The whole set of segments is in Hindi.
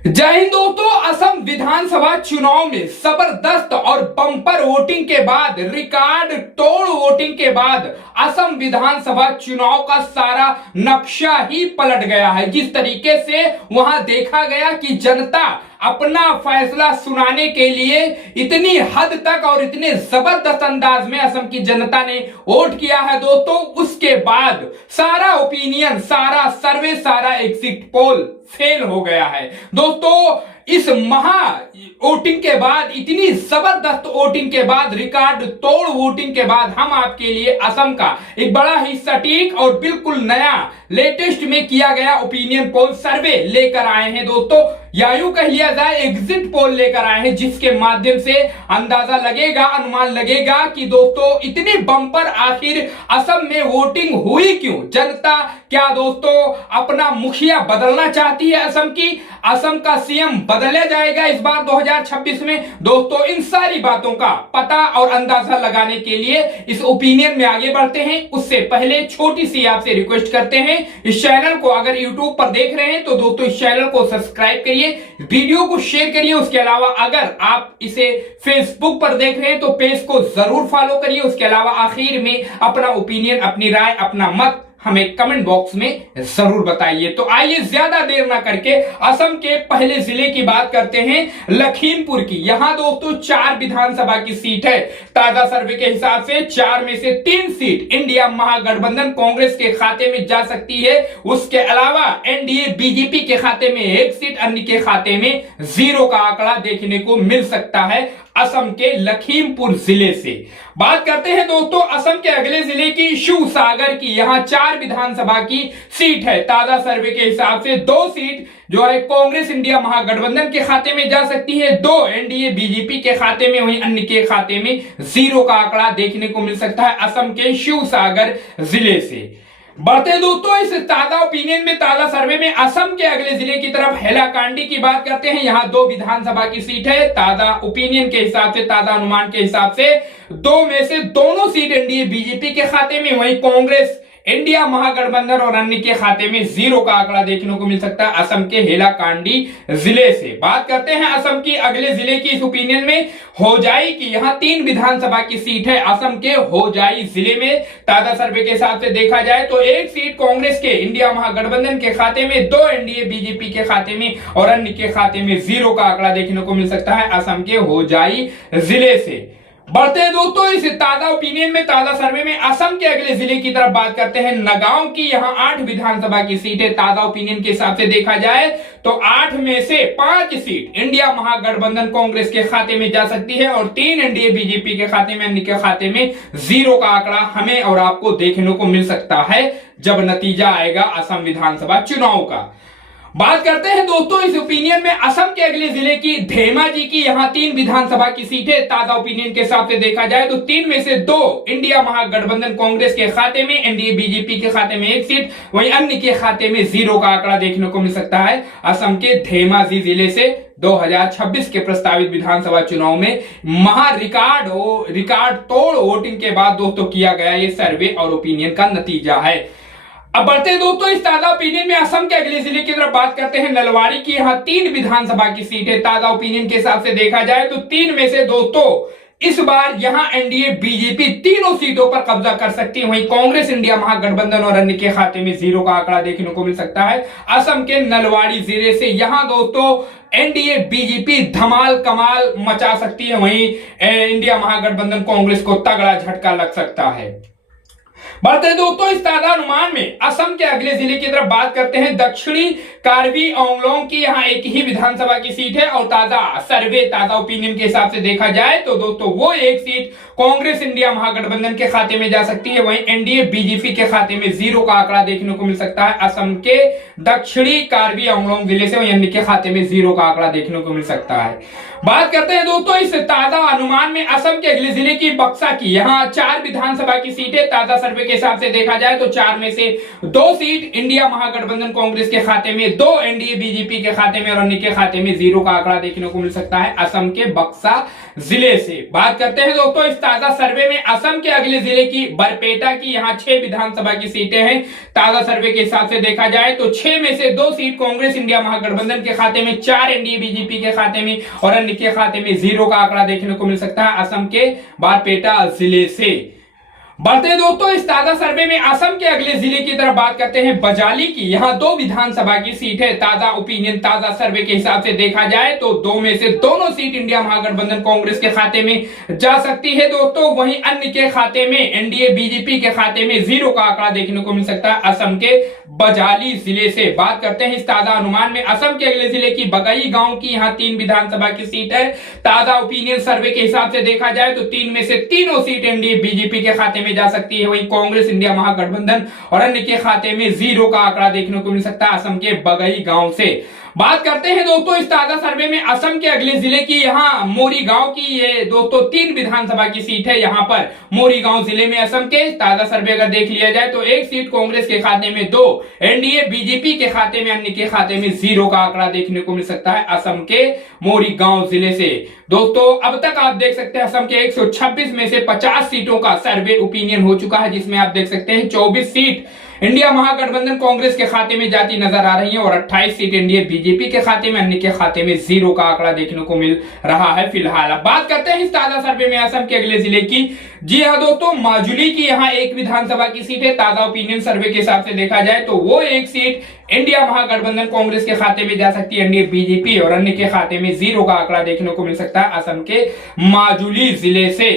जय हिंद दोस्तों। असम विधानसभा चुनाव में जबरदस्त और बम्पर वोटिंग के बाद, रिकॉर्ड तोड़ वोटिंग के बाद असम विधानसभा चुनाव का सारा नक्शा ही पलट गया है। जिस तरीके से वहां देखा गया कि जनता अपना फैसला सुनाने के लिए इतनी हद तक और इतने जबरदस्त अंदाज में असम की जनता ने वोट किया है दोस्तों, उसके बाद सारा ओपिनियन, सारा सर्वे, सारा एग्जिट पोल फेल हो गया है दोस्तों। इस महा वोटिंग के बाद, इतनी जबरदस्त वोटिंग के बाद, रिकॉर्ड तोड़ वोटिंग के बाद हम आपके लिए असम का एक बड़ा ही सटीक और बिल्कुल नया लेटेस्ट में किया गया ओपिनियन पोल सर्वे लेकर आए हैं दोस्तों, या यूं कह लिया जाए एग्जिट पोल लेकर आए हैं, जिसके माध्यम से अंदाजा लगेगा, अनुमान लगेगा कि दोस्तों इतनी बम्पर आखिर असम में वोटिंग हुई क्यों। जनता क्या दोस्तों अपना मुखिया बदलना चाहती है असम का सीएम बदला जाएगा इस बार 2026 में दोस्तों। इन सारी बातों का पता और अंदाजा लगाने के लिए इस ओपिनियन में आगे बढ़ते हैं। उससे पहले छोटी सी आपसे रिक्वेस्ट करते हैं, इस चैनल को अगर यूट्यूब पर देख रहे हैं तो दोस्तों इस चैनल को सब्सक्राइब करिए, वीडियो को शेयर करिए। उसके अलावा अगर आप इसे फेसबुक पर देख रहे हैं तो पेज को जरूर फॉलो करिए। उसके अलावा आखिर में अपना ओपिनियन, अपनी राय, अपना मत हमें कमेंट बॉक्स में जरूर बताइए। तो आइए ज्यादा देर ना करके असम के पहले जिले की बात करते हैं, लखीमपुर की। यहां दोस्तों 4 विधानसभा की सीट है। ताजा सर्वे के हिसाब से 4 में से 3 सीट इंडिया महागठबंधन कांग्रेस के खाते में जा सकती है। उसके अलावा एनडीए बीजेपी के खाते में 1 सीट, अन्य के खाते में 0 का आंकड़ा देखने को मिल सकता है असम के लखीमपुर जिले से। बात करते हैं दोस्तों असम के अगले जिले की, शिवसागर की। यहां 4 विधानसभा की सीट है। ताजा सर्वे के हिसाब से 2 सीट जो है कांग्रेस इंडिया महागठबंधन के खाते में जा सकती है, 2 एनडीए बीजेपी के खाते में, वहीं अन्य के खाते में 0 का आंकड़ा देखने को मिल सकता है असम के शिवसागर जिले से। बढ़ते दोस्तों इस ताजा ओपिनियन में, ताजा सर्वे में असम के अगले जिले की तरफ हैलाकांडी की बात करते हैं। यहां 2 विधानसभा की सीट है। ताजा ओपिनियन के हिसाब से, ताजा अनुमान के हिसाब से 2 में से दोनों सीट एनडीए बीजेपी के खाते में, वहीं कांग्रेस इंडिया महागठबंधन और अन्य के खाते में 0 का आंकड़ा देखने को मिल सकता है असम के हैलाकांडी जिले से। बात करते हैं असम की अगले जिले की इस ओपिनियन में, होजाई की। यहां 3 विधानसभा की सीट है असम के होजाई जिले में। ताजा सर्वे के हिसाब से देखा जाए तो 1 सीट कांग्रेस के इंडिया महागठबंधन के खाते में, 2 एनडीए बीजेपी के खाते में और अन्य के खाते में 0 का आंकड़ा देखने को मिल सकता है असम के होजाई जिले से। बढ़ते हैं दोस्तों इस ताजा ओपिनियन में, ताजा सर्वे में असम के अगले जिले की तरफ बात करते हैं, नगांव की। यहां 8 विधानसभा की सीट है। ताजा ओपिनियन के हिसाब से देखा जाए तो 8 में से 5 सीट इंडिया महागठबंधन कांग्रेस के खाते में जा सकती है और 3 एनडीए बीजेपी के खाते में, अन्य के खाते में 0 का आंकड़ा हमें और आपको देखने को मिल सकता है जब नतीजा आएगा असम विधानसभा चुनाव का। बात करते हैं दोस्तों इस ओपिनियन में असम के अगले जिले की, धेमाजी की। यहां 3 विधानसभा की सीट है। ताजा ओपिनियन के हिसाब से देखा जाए तो 3 में से 2 इंडिया महागठबंधन कांग्रेस के खाते में, एनडीए बीजेपी के खाते में 1 सीट, वहीं अन्य के खाते में 0 का आंकड़ा देखने को मिल सकता है असम के धेमाजी जिले से। 2026 के प्रस्तावित विधानसभा चुनाव में रिकॉर्ड तोड़ वोटिंग के बाद दोस्तों किया गया ये सर्वे और ओपिनियन का नतीजा है। अब बढ़ते हैं दोस्तों इस ताजा ओपिनियन में, असम के अगले जिले की तरफ बात करते हैं, नलवाड़ी की। यहां 3 विधानसभा की सीट है। ताजा ओपिनियन के हिसाब से देखा जाए तो 3 में से दोस्तों इस बार यहां एनडीए बीजेपी तीनों सीटों पर कब्जा कर सकती है, वहीं कांग्रेस इंडिया महागठबंधन और अन्य के खाते में 0 का आंकड़ा देखने को मिल सकता है असम के नलवाड़ी जिले से। यहां दोस्तों एनडीए बीजेपी धमाल कमाल मचा सकती है, वहीं इंडिया महागठबंधन कांग्रेस को तगड़ा झटका लग सकता है। बढ़ते दोस्तों इस ताजा अनुमान में असम के अगले जिले की तरफ बात करते हैं, दक्षिणी कार्बी आंगलोंग की। यहां 1 ही विधानसभा की सीट है और ताजा सर्वे, ताजा ओपिनियन के हिसाब से देखा जाए तो दोस्तों वो 1 सीट कांग्रेस इंडिया महागठबंधन के खाते में जा सकती है, वहीं एनडीए बीजेपी के खाते में 0 का आंकड़ा देखने को मिल सकता है असम के दक्षिणी कार्बी आंगलोंग जिले से, वहीं अन्य के खाते में 0 का आंकड़ा देखने को मिल सकता है। बात करते हैं दोस्तों इस ताजा अनुमान में असम के अगले जिले की, बक्सा की। यहां 4 विधानसभा की सीट है। ताजा सर्वे के हिसाब से देखा जाए तो 4 में से 2 सीट इंडिया महागठबंधन कांग्रेस के खाते में, 2 एनडीए बीजेपी के खाते में और अन्य के खाते में 0 का आंकड़ा देखने को मिल सकता है असम के बक्सा जिले से। बात करते हैं दोस्तों इस ताजा सर्वे में असम के अगले जिले की बरपेटा की यहाँ 6 विधानसभा की सीटें हैं। ताजा सर्वे के हिसाब से देखा जाए तो 6 में से 2 सीट कांग्रेस इंडिया महागठबंधन के खाते में, 4 एनडीए बीजेपी के खाते में और अन्य के खाते में 0 का आंकड़ा देखने को मिल सकता है असम के बरपेटा जिले से। बढ़ते हैं दोस्तों इस ताजा सर्वे में असम के अगले जिले की तरफ बात करते हैं बजाली की। यहाँ 2 विधानसभा की सीट है। ताजा ओपिनियन ताजा सर्वे के हिसाब से देखा जाए तो 2 में से दोनों सीट इंडिया महागठबंधन कांग्रेस के खाते में जा सकती है दोस्तों। वहीं अन्य के खाते में, एनडीए बीजेपी के खाते में 0 का आंकड़ा देखने को मिल सकता है असम के बजाली जिले से। बात करते हैं इस ताजा अनुमान में असम के अगले जिले की बगई गांव की। यहाँ 3 विधानसभा की सीट है। ताजा ओपिनियन सर्वे के हिसाब से देखा जाए तो 3 में से तीनों सीट एनडीए बीजेपी के खाते में जा सकती है। वहीं कांग्रेस इंडिया महागठबंधन और अन्य के खाते में 0 का आंकड़ा देखने को मिल सकता है असम के बगई गांव से। बात करते हैं दोस्तों इस ताजा सर्वे में असम के अगले जिले की। यहाँ मोरी गांव की ये दोस्तों 3 विधानसभा की सीट है। यहाँ पर मोरी गांव जिले में असम के ताजा सर्वे अगर देख लिया जाए तो 1 सीट कांग्रेस के खाते में, 2 एनडीए बीजेपी के खाते में, अन्य के खाते में 0 का आंकड़ा देखने को मिल सकता है असम के मोरी गांव जिले से। दोस्तों अब तक आप देख सकते हैं असम के 126 में से 50 सीटों का सर्वे ओपिनियन हो चुका है, जिसमें आप देख सकते हैं 24 सीट इंडिया महागठबंधन कांग्रेस के खाते में जाती नजर आ रही है और 28 सीट एनडीए बीजेपी के खाते में, अन्य के खाते में 0 का आंकड़ा देखने को मिल रहा है फिलहाल। अब बात करते हैं इस ताजा सर्वे में असम के अगले जिले की। जी हाँ दोस्तों, माजुली की यहाँ 1 विधानसभा की सीट है। ताजा ओपिनियन सर्वे के हिसाब से देखा जाए तो वो 1 सीट इंडिया महागठबंधन कांग्रेस के खाते में जा सकती है, एनडीए बीजेपी और अन्य के खाते में 0 का आंकड़ा देखने को मिल सकता है असम के माजुली जिले से।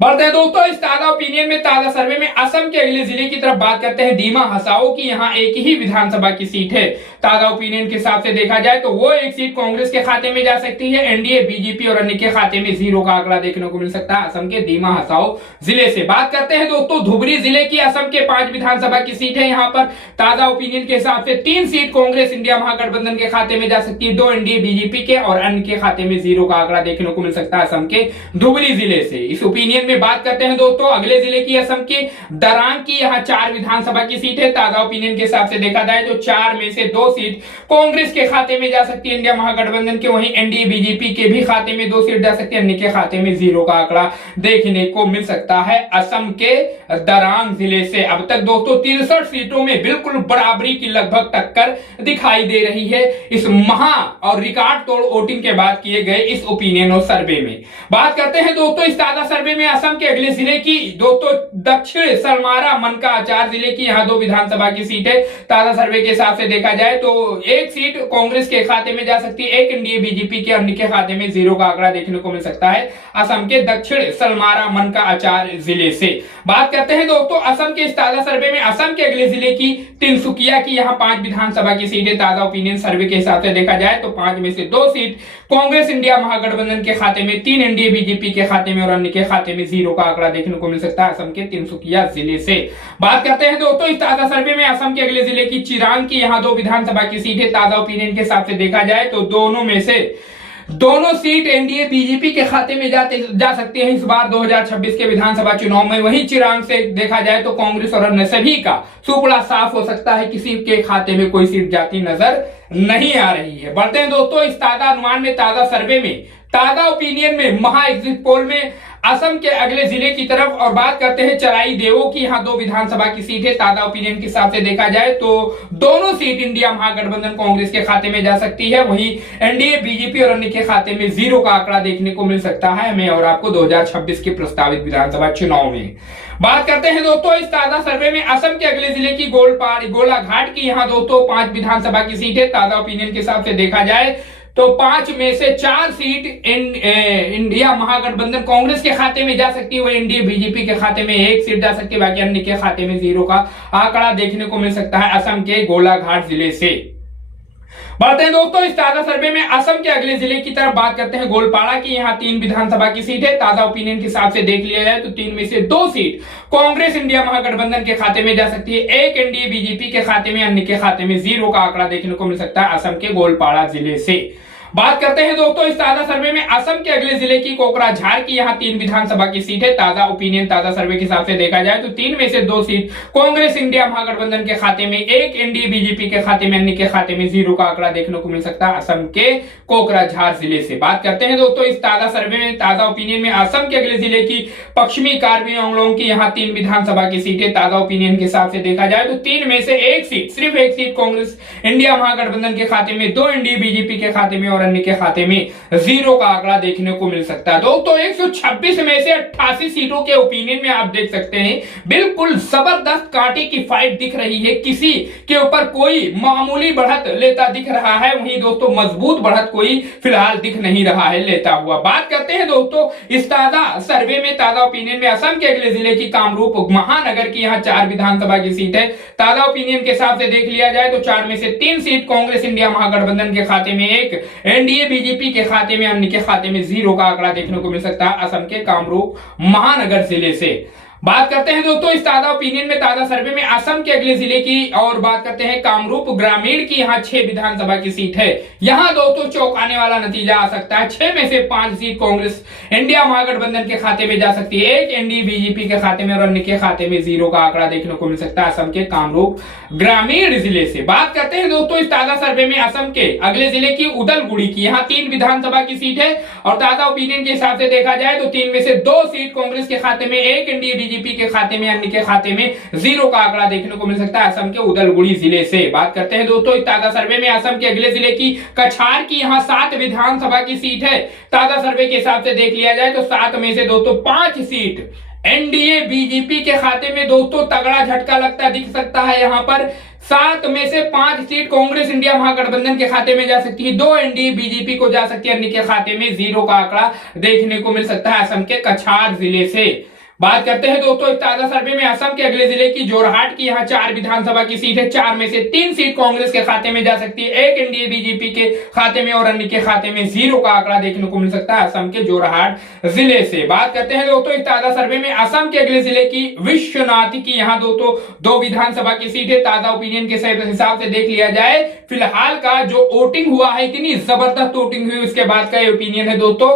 बढ़ते हैं दोस्तों इस ताजा ओपिनियन में ताजा सर्वे में असम के अगले जिले की तरफ बात करते हैं दीमा हसाओ की। यहाँ 1 ही विधानसभा की सीट है। ताजा ओपिनियन के हिसाब से देखा जाए तो वो 1 सीट कांग्रेस के खाते में जा सकती है, एनडीए बीजेपी और अन्य के खाते में 0 का आंकड़ा देखने को मिल सकता है असम के दीमा हसाओ जिले से। बात करते हैं दोस्तों धुबरी जिले की। असम के 5 विधानसभा की सीट है। यहाँ पर ताजा ओपिनियन के हिसाब से 3 सीट कांग्रेस इंडिया महागठबंधन के खाते में जा सकती है, 2 एनडीए बीजेपी के और अन्य के खाते में 0 का आंकड़ा देखने को मिल सकता है असम के धुबरी जिले से। इस ओपिनियन में बात करते हैं दोस्तों अगले जिले की असम की दरांग की। यहाँ 4 विधानसभा की सीट है। ताजा ओपिनियन के हिसाब से देखा जाए तो 4 में से 2 सीट कांग्रेस के खाते में जा सकती है इंडिया महागठबंधन के, वहीं एनडीए बीजेपी के भी खाते में 2 सीट जा सकती है, अन्य के खाते में 0 का आंकड़ा देखने को मिल सकता है असम के दरांग जिले से। अब तक दोस्तों 63 सीटों में बिल्कुल बराबरी की लगभग टक्कर दिखाई दे रही है इस महा और रिकॉर्ड तोड़ वोटिंग के बाद किए गए इस ओपिनियन और सर्वे में। बात करते हैं दोस्तों इस ताजा सर्वे में असम के अगले जिले की। दोस्तों दक्षिण सलमारा मनका आचार जिले की यहाँ 2 विधानसभा की सीट है। ताजा सर्वे के हिसाब से देखा जाए तो 1 सीट कांग्रेस के खाते में जा सकती है, 1 एनडीए बीजेपी के, अन्य के खाते में 0 का आंकड़ा देखने को मिल सकता है असम के दक्षिण सलमारा मनका आचार जिले से। बात करते हैं दोस्तों असम के इस ताजा सर्वे में असम के अगले जिले की तिनसुकिया की। यहाँ 5 विधानसभा की सीट है। ताजा ओपिनियन सर्वे के हिसाब से देखा जाए तो 5 में से 2 सीट कांग्रेस इंडिया महागठबंधन के खाते में, 3 एनडीए बीजेपी के खाते में और अन्य के खाते में 0 का आंकड़ा देखने को मिल सकता है असम के तिनसुकिया जिले से। बात करते हैं दोस्तों इस ताजा सर्वे में असम के अगले जिले की चिरांग की। यहाँ 2 विधानसभा की सीट है। ताजा ओपिनियन के हिसाब से देखा जाए तो दोनों में से दोनों सीट एनडीए बीजेपी के खाते में जा सकते हैं इस बार 2026 के विधानसभा चुनाव में। वहीं चिरांग से देखा जाए तो कांग्रेस और अन्य सभी का सुपड़ा साफ हो सकता है, किसी के खाते में कोई सीट जाती नजर नहीं आ रही है। बढ़ते हैं दोस्तों इस ताजा अनुमान में ताजा सर्वे में ताजा ओपिनियन में महा एग्जिट पोल में असम के अगले जिले की तरफ और बात करते हैं चराई देवो की। यहाँ 2 विधानसभा की सीट है। ताजा ओपिनियन के हिसाब से देखा जाए तो दोनों सीट इंडिया महागठबंधन कांग्रेस के खाते में जा सकती है, वहीं एनडीए बीजेपी और अन्य के खाते में 0 का आंकड़ा देखने को मिल सकता है हमें और आपको 2026 के प्रस्तावित विधानसभा चुनाव में। बात करते हैं दोस्तों इस ताजा सर्वे में असम के अगले जिले की गोलाघाट की। यहाँ दोस्तों 5 विधानसभा की सीट है। ताजा ओपिनियन के हिसाब से देखा जाए तो 5 में से 4 सीट इंडिया महागठबंधन कांग्रेस के खाते में जा सकती है, वो एनडीए बीजेपी के खाते में 1 सीट जा सकती है, बाकी अन्य के खाते में 0 का आंकड़ा देखने को मिल सकता है असम के गोलाघाट जिले से। बढ़ते हैं दोस्तों इस ताजा सर्वे में असम के अगले जिले की तरफ बात करते हैं गोलपाड़ा की। यहाँ 3 विधानसभा की सीट है। ताजा ओपिनियन के हिसाब से देख लिया जाए तो 3 में से 2 सीट कांग्रेस इंडिया महागठबंधन के खाते में जा सकती है, 1 एनडीए बीजेपी के खाते में, अन्य के खाते में 0 का आंकड़ा देखने को मिल सकता है असम के गोलपाड़ा जिले से। बात करते हैं दोस्तों इस ताजा सर्वे में असम के अगले जिले की कोकराझार की यहाँ 3 विधानसभा की सीट है। ताजा ओपिनियन ताजा सर्वे के हिसाब से देखा जाए तो 3 में से 2 सीट कांग्रेस इंडिया महागठबंधन के खाते में, 1 एनडीए बीजेपी के खाते में, अन्य के खाते में 0 का आंकड़ा देखने को मिल सकता है असम के कोकराझार जिले से। बात करते हैं दोस्तों इस ताजा सर्वे में ताजा ओपिनियन में असम के अगले जिले की पश्चिमी कार्बी आंगलों की यहाँ 3 विधानसभा की सीट है। ताजा ओपिनियन के हिसाब से देखा जाए तो 3 में से 1 सीट, सिर्फ 1 सीट कांग्रेस इंडिया महागठबंधन के खाते में, 2 एनडीए बीजेपी के खाते में और अन्य के खाते में 0 का आंकड़ा देखने को मिल सकता है। दोस्तों 126 में से 88 सीटों के ओपिनियन में आप देख सकते हैं बिल्कुल जबरदस्त कांटे की फाइट दिख रही है। किसी के ऊपर कोई मामूली बढ़त लेता दिख रहा है, वहीं दोस्तों मजबूत बढ़त कोई फिलहाल दिख नहीं रहा है लेता हुआ। बात करते हैं दोस्तों इस ताजा सर्वे में ताजा ओपिनियन में असम के अगले जिले की कामरूप महानगर की यहाँ 4 विधानसभा की सीट है। ताजा ओपिनियन के हिसाब से देख लिया जाए तो 4 में से 3 सीट कांग्रेस इंडिया महागठबंधन के खाते में, 1 एनडीए बीजेपी के खाते में, अन्य के खाते में 0 का आंकड़ा देखने को मिल सकता है असम के कामरूप महानगर जिले से। बात करते हैं दोस्तों इस ताजा ओपिनियन में ताजा सर्वे में असम के अगले जिले की और बात करते हैं कामरूप ग्रामीण की यहाँ 6 विधानसभा की सीट है। यहाँ दोस्तों चौंकाने वाला नतीजा आ सकता है। 6 में से 5 सीट कांग्रेस इंडिया महागठबंधन के खाते में जा सकती है, 1 एनडीए बीजेपी के खाते में और अन्य के खाते में 0 का आंकड़ा देखने को मिल सकता है असम के कामरूप ग्रामीण जिले से। बात करते हैं दोस्तों इस ताजा सर्वे में असम के अगले जिले की उदलगुड़ी की यहाँ 3 विधानसभा की सीट है और ताजा ओपिनियन के हिसाब से देखा जाए तो 3 में से 2 सीट कांग्रेस के खाते में, 1 एनडीए बीजेपी के खाते में, अन्य के खाते में 0 का आंकड़ा देखने को मिल सकता है असम के उदलगुड़ी जिले से। बात करते हैं दोस्तों इस ताजा सर्वे में असम के अगले जिले की कछार की यहाँ 7 विधानसभा की सीट है। ताजा सर्वे के हिसाब से देख लिया जाए तो 7 में से दोस्तों 5 सीट एनडीए बीजेपी के खाते में दोस्तों तगड़ा झटका लगता दिख सकता है। यहाँ पर 7 में से 5 सीट कांग्रेस इंडिया महागठबंधन के खाते में जा सकती है, 2 एनडीए बीजेपी को जा सकती है, अन्य के खाते में 0 का आंकड़ा देखने को मिल सकता है असम के कछार जिले से। बात करते हैं दोस्तों इस ताजा सर्वे में असम के अगले जिले की जोरहाट की यहाँ 4 विधानसभा की सीट है। 4 में से 3 सीट कांग्रेस के खाते में जा सकती है, 1 एनडीए बीजेपी के खाते में और अन्य के खाते में 0 का आंकड़ा देखने को मिल सकता है असम के जोरहाट जिले से। बात करते हैं दोस्तों इस ताजा सर्वे में असम के अगले जिले की विश्वनाथ की यहाँ दोस्तों 2 विधानसभा की सीट है। ताजा ओपिनियन के हिसाब से देख लिया जाए फिलहाल का जो वोटिंग हुआ है, इतनी जबरदस्त वोटिंग हुई, उसके बाद का ओपिनियन है दोस्तों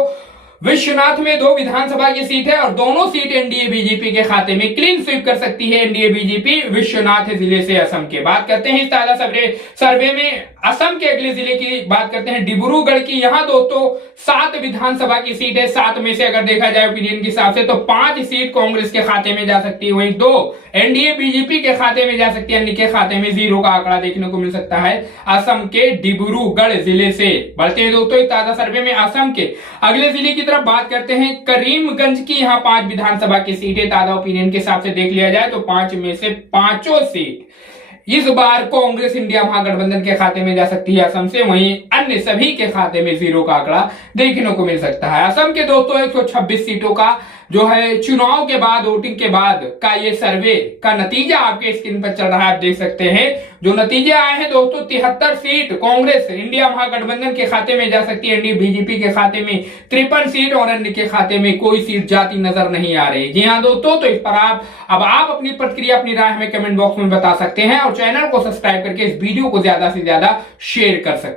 विश्वनाथ में 2 विधानसभा की सीट है और दोनों सीट एनडीए बीजेपी के खाते में क्लीन स्वीप कर सकती है एनडीए बीजेपी विश्वनाथ जिले से असम के। बात करते हैं इस ताजा सर्वे में असम के अगले जिले की बात करते हैं डिब्रूगढ़ की यहाँ दोस्तों 7 विधानसभा की सीट है। 7 में से अगर देखा जाए ओपिनियन के हिसाब से तो 5 सीट कांग्रेस के खाते में जा सकती है, वहीं 2 एनडीए बीजेपी के खाते में जा सकती है, अन्य के खाते में 0 का आंकड़ा देखने को मिल सकता है असम के डिब्रूगढ़ जिले से। बढ़ते हैं दोस्तों इस ताजा सर्वे में असम के अगले जिले की तरफ बात करते हैं करीमगंज की यहाँ 5 विधानसभा की सीट है। ताजा ओपिनियन के हिसाब से देख लिया जाए तो 5 में से 5 सीट इस बार कांग्रेस इंडिया महागठबंधन के खाते में जा सकती है असम से, वहीं अन्य सभी के खाते में 0 का आंकड़ा देखने को मिल सकता है। असम के दोस्तों 126 सीटों का जो है चुनाव के बाद, वोटिंग के बाद का ये सर्वे का नतीजा आपके स्क्रीन पर चल रहा है, आप देख सकते हैं जो नतीजे आए हैं दोस्तों 73 सीट कांग्रेस इंडिया महागठबंधन के खाते में जा सकती है, एनडीए बीजेपी के खाते में 53 सीट और अन्य के खाते में कोई सीट जाती नजर नहीं आ रही। जी हाँ दोस्तों, तो इस पर आप अपनी प्रतिक्रिया, अपनी राय हमें कमेंट बॉक्स में बता सकते हैं और चैनल को सब्सक्राइब करके इस वीडियो को ज्यादा से ज्यादा शेयर कर सकते हैं।